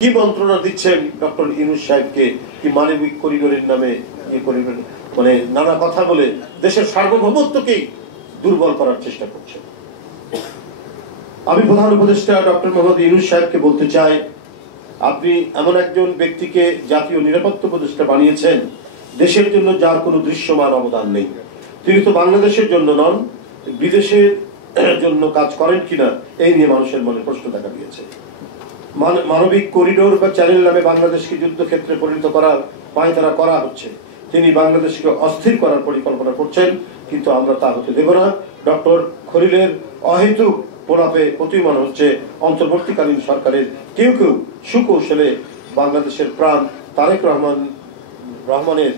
কি মন্ত্রণা দিচ্ছেন ডক্টর ইউনূস সাহেবকে, কি মানবিক করিডোরের নামে মানে নানা কথা বলে দেশের সার্বভৌমত্বকেই দুর্বল করার চেষ্টা করছেন। আমি প্রধান উপদেষ্টা ডক্টর মোহাম্মদ ইউনূস সাহেবকে বলতে চাই, আপনি এমন একজন ব্যক্তিকে জাতীয় নিরাপত্তা উপদেষ্টা বানিয়েছেন দেশের জন্য যার কোনো দৃশ্যমান অবদান নেই। তিনি তো বাংলাদেশের জন্য নন, বিদেশের জন্য কাজ করেন কিনা এই নিয়ে মানুষের মনে প্রশ্ন দেখা দিয়েছে। মানবিক করিডোর বা চ্যানেল নামে বাংলাদেশকে যুদ্ধক্ষেত্রে পরিণত করার পায়তারা করা হচ্ছে। তিনি বাংলাদেশকে অস্থির করার পরিকল্পনা করছেন, কিন্তু আমরা তা হতে দেব না। ডক্টর খলিলের অহেতুক প্রলাপে প্রতিমান হচ্ছে অন্তর্বর্তীকালীন সরকারের কেউ কেউ সুকৌশলে বাংলাদেশের প্রাণ তারেক রহমানের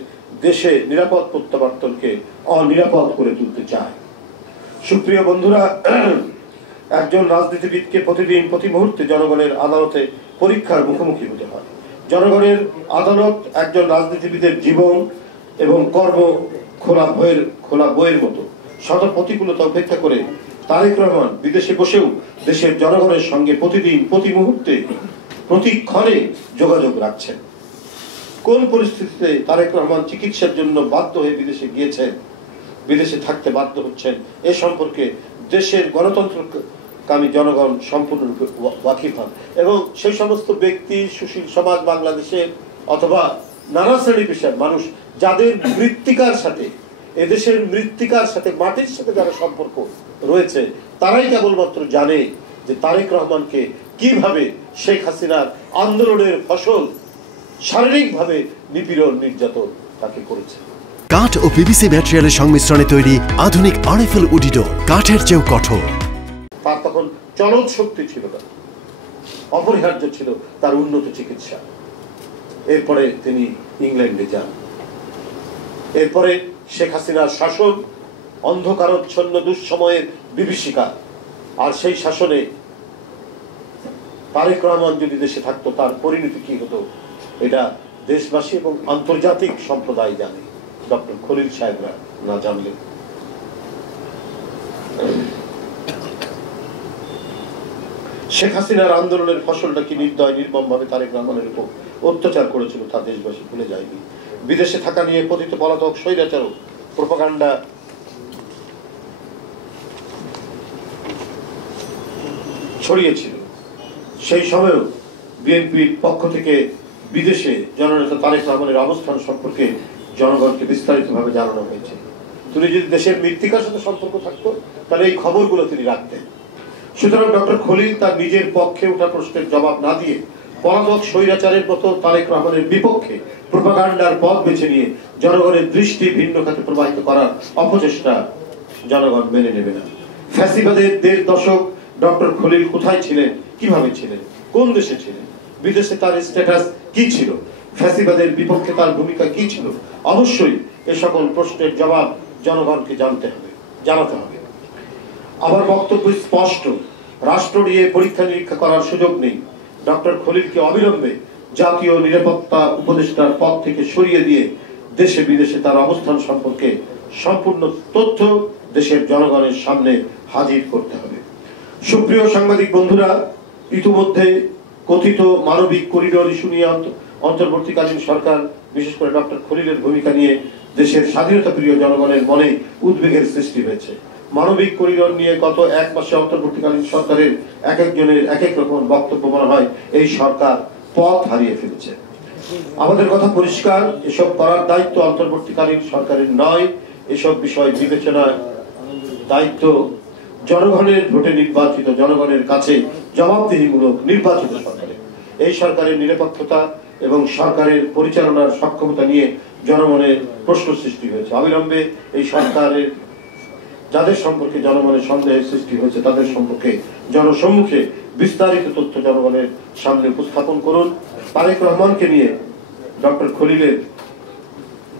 দেশে নিরাপদ প্রত্যাবর্তনকে অনিরাপদ করে তুলতে চায়। সুপ্রিয় বন্ধুরা, একজন রাজনীতিবিদকে প্রতিদিন প্রতি মুহূর্তে জনগণের আদালতে পরীক্ষার মুখোমুখি হতে হয়। জনগণের আদালত একজন রাজনীতিবিদের জীবন এবং কর্ম খোলা বইয়ের মতো। শত প্রতিকূলতা উপেক্ষা করে তারেক রহমান বিদেশে বসেও দেশের জনগণের সঙ্গে প্রতিদিন প্রতি মুহূর্তে প্রতিক্ষণে যোগাযোগ রাখছেন। কোন পরিস্থিতিতে তারেক রহমান চিকিৎসার জন্য বাধ্য হয়ে বিদেশে গিয়েছেন, বিদেশে থাকতে বাধ্য হচ্ছেন, এ সম্পর্কে দেশের গণতন্ত্রকামী জনগণ সম্পূর্ণরূপে ওয়াকিফ হন। এবং সেই সমস্ত ব্যক্তি, সুশীল সমাজ বাংলাদেশের অথবা নানা শ্রেণী পেশার মানুষ যাদের মৃত্তিকার সাথে, এদেশের মৃত্তিকার সাথে, মাটির সাথে যারা সম্পর্ক রয়েছে, তারাই কেবলমাত্র জানে যে তারেক রহমানকে কিভাবে শেখ হাসিনার আন্দোলনের ফসল শারীরিকভাবে নিপীড়ন নির্যাতন তাকে করেছে। কাঠ ও পিভিসি ম্যাটেরিয়ালের সংমিশ্রণে তৈরি আধুনিক আরএফএল উডি ডোর, কাঠের চেয়েও কঠোর। তার তখন চলৎ শক্তি ছিল না, অপরিহার্য ছিল তার উন্নত চিকিৎসা। এরপরে তিনি ইংল্যান্ডে যান। এরপরে শেখ হাসিনার শাসন অন্ধকারচ্ছন্ন দুঃসময়ের বিভীষিকা। আর সেই শাসনে তারেক রহমান যদি দেশে থাকতো তার পরিণতি কি হতো এটা দেশবাসী এবং আন্তর্জাতিক সম্প্রদায় জানে, ডক্টর খলিল সাহেবরা না জানলে। শেখ হাসিনার আন্দোলনের ফসলটা কি নির্দয় নির্মম ভাবে তারেক রহমানের উপর অত্যাচার করেছিল তা দেশবাসী ভুলে যায়নি। বিদেশে থাকা নিয়ে পতিত পলাতক স্বৈরাচারক প্রোপাগান্ডা ছড়িয়েছিল। সেই সময়েও বিএনপির পক্ষ থেকে বিদেশে জননেতা তারেক রহমানের অবস্থান সম্পর্কে জনগণকে বিস্তারিতভাবে জানানো হয়েছে। তিনি যদি দেশের মৃত্তিকার সাথে সম্পর্ক থাকতো তাহলে এই খবরগুলো তিনি রাখতেন। সুতরাং ডক্টর খলিল তার নিজের পক্ষে ওঠা প্রশ্নের জবাব না দিয়ে পলাতক স্বৈরাচারের মতো তারেক রহমানের বিপক্ষে প্রোপাগান্ডার পথ বেছে নিয়ে জনগণের দৃষ্টি ভিন্ন খাতে প্রবাহিত করার অপচেষ্টা জনগণ মেনে নেবে না। ফ্যাসিবাদের 1.5 দশক ডক্টর খলিল কোথায় ছিলেন, কিভাবে ছিলেন, কোন দেশে ছিলেন, বিদেশে তার স্ট্যাটাস কি ছিল, ফ্যাসিবাদের বিপক্ষে তার ভূমিকা কি ছিল, অবশ্যই এ সকল প্রশ্নের জবাব জনগণকে জানাতে হবে। আমার বক্তব্য স্পষ্ট, রাষ্ট্র নিয়ে পরীক্ষা নিরীক্ষা করার সুযোগ নেই। ডক্টর খলিলকে অবিলম্বে জাতীয় নিরাপত্তা উপদেষ্টার পদ থেকে সরিয়ে দিয়ে দেশে বিদেশে তার অবস্থান সম্পর্কে সম্পূর্ণ তথ্য দেশের জনগণের সামনে হাজির করতে হবে। সুপ্রিয় সাংবাদিক বন্ধুরা, ইতিমধ্যে কথিত মানবিক করিডোর ইস্যু নিয়ে অন্তর্বর্তীকালীন সরকার, বিশেষ করে ডক্টর খলিলের ভূমিকা নিয়ে দেশের স্বাধীনতা প্রিয় জনগণের মনে উদ্বেগের সৃষ্টি হয়েছে। মানবিক করিডোর নিয়ে গত 1 মাসে অন্তর্বর্তীকালীন সরকারের এক একজনের এক এক রকম বক্তব্য মনে হয় এই সরকার পথ হারিয়ে ফেলেছে। আমাদের কথা পরিষ্কার, এসব করার দায়িত্ব অন্তর্বর্তীকালীন সরকারের নয়। এসব বিষয় বিবেচনার দায়িত্ব জনগণের ভোটে নির্বাচিত, জনগণের কাছে জবাবদিহিমূলক নির্বাচিত সরকারের। এই সরকারের নিরপেক্ষতা এবং সরকারের পরিচালনার সক্ষমতা নিয়ে জনমনে প্রশ্ন সৃষ্টি হয়েছে। অবিলম্বে এই সরকারের যাদের সম্পর্কে জনমনে সন্দেহের সৃষ্টি হয়েছে তাদের সম্পর্কে জনসম্মুখে বিস্তারিত তথ্য জনগণের সামনে উপস্থাপন করুন। তারেক রহমানকে নিয়ে ডক্টর খলিলের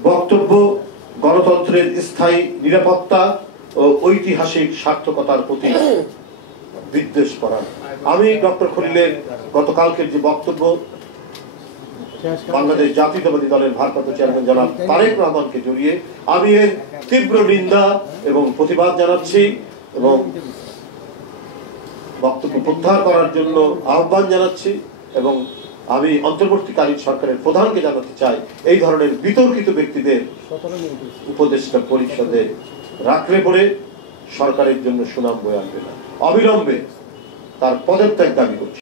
বক্তব্য গণতন্ত্রের স্থায়ী নিরাপত্তা ও ঐতিহাসিক সার্থকতার প্রতি বিদ্বেষ করা। আমি ডক্টর খলিলের গতকালকের যে বক্তব্য বাংলাদেশ জাতীয়তাবাদী দলের ভারপ্রাপ্ত চেয়ারম্যান জনাব তারেক রহমানকে জড়িয়ে আমি এর তীব্র নিন্দা এবং প্রতিবাদ জানাচ্ছি এবং বক্তব্য প্রত্যাহার করার জন্য আহ্বান জানাচ্ছি এবং আমি অন্তর্বর্তীকালীন সরকারের প্রধানকে জানাতে চাই এই ধরনের বিতর্কিত ব্যক্তিদের উপদেষ্টা পরিষদে রাখলে পরে সরকারের জন্য সুনাম বয়ে আনবে না, অবিলম্বে তার পদত্যাগ দাবি করছে।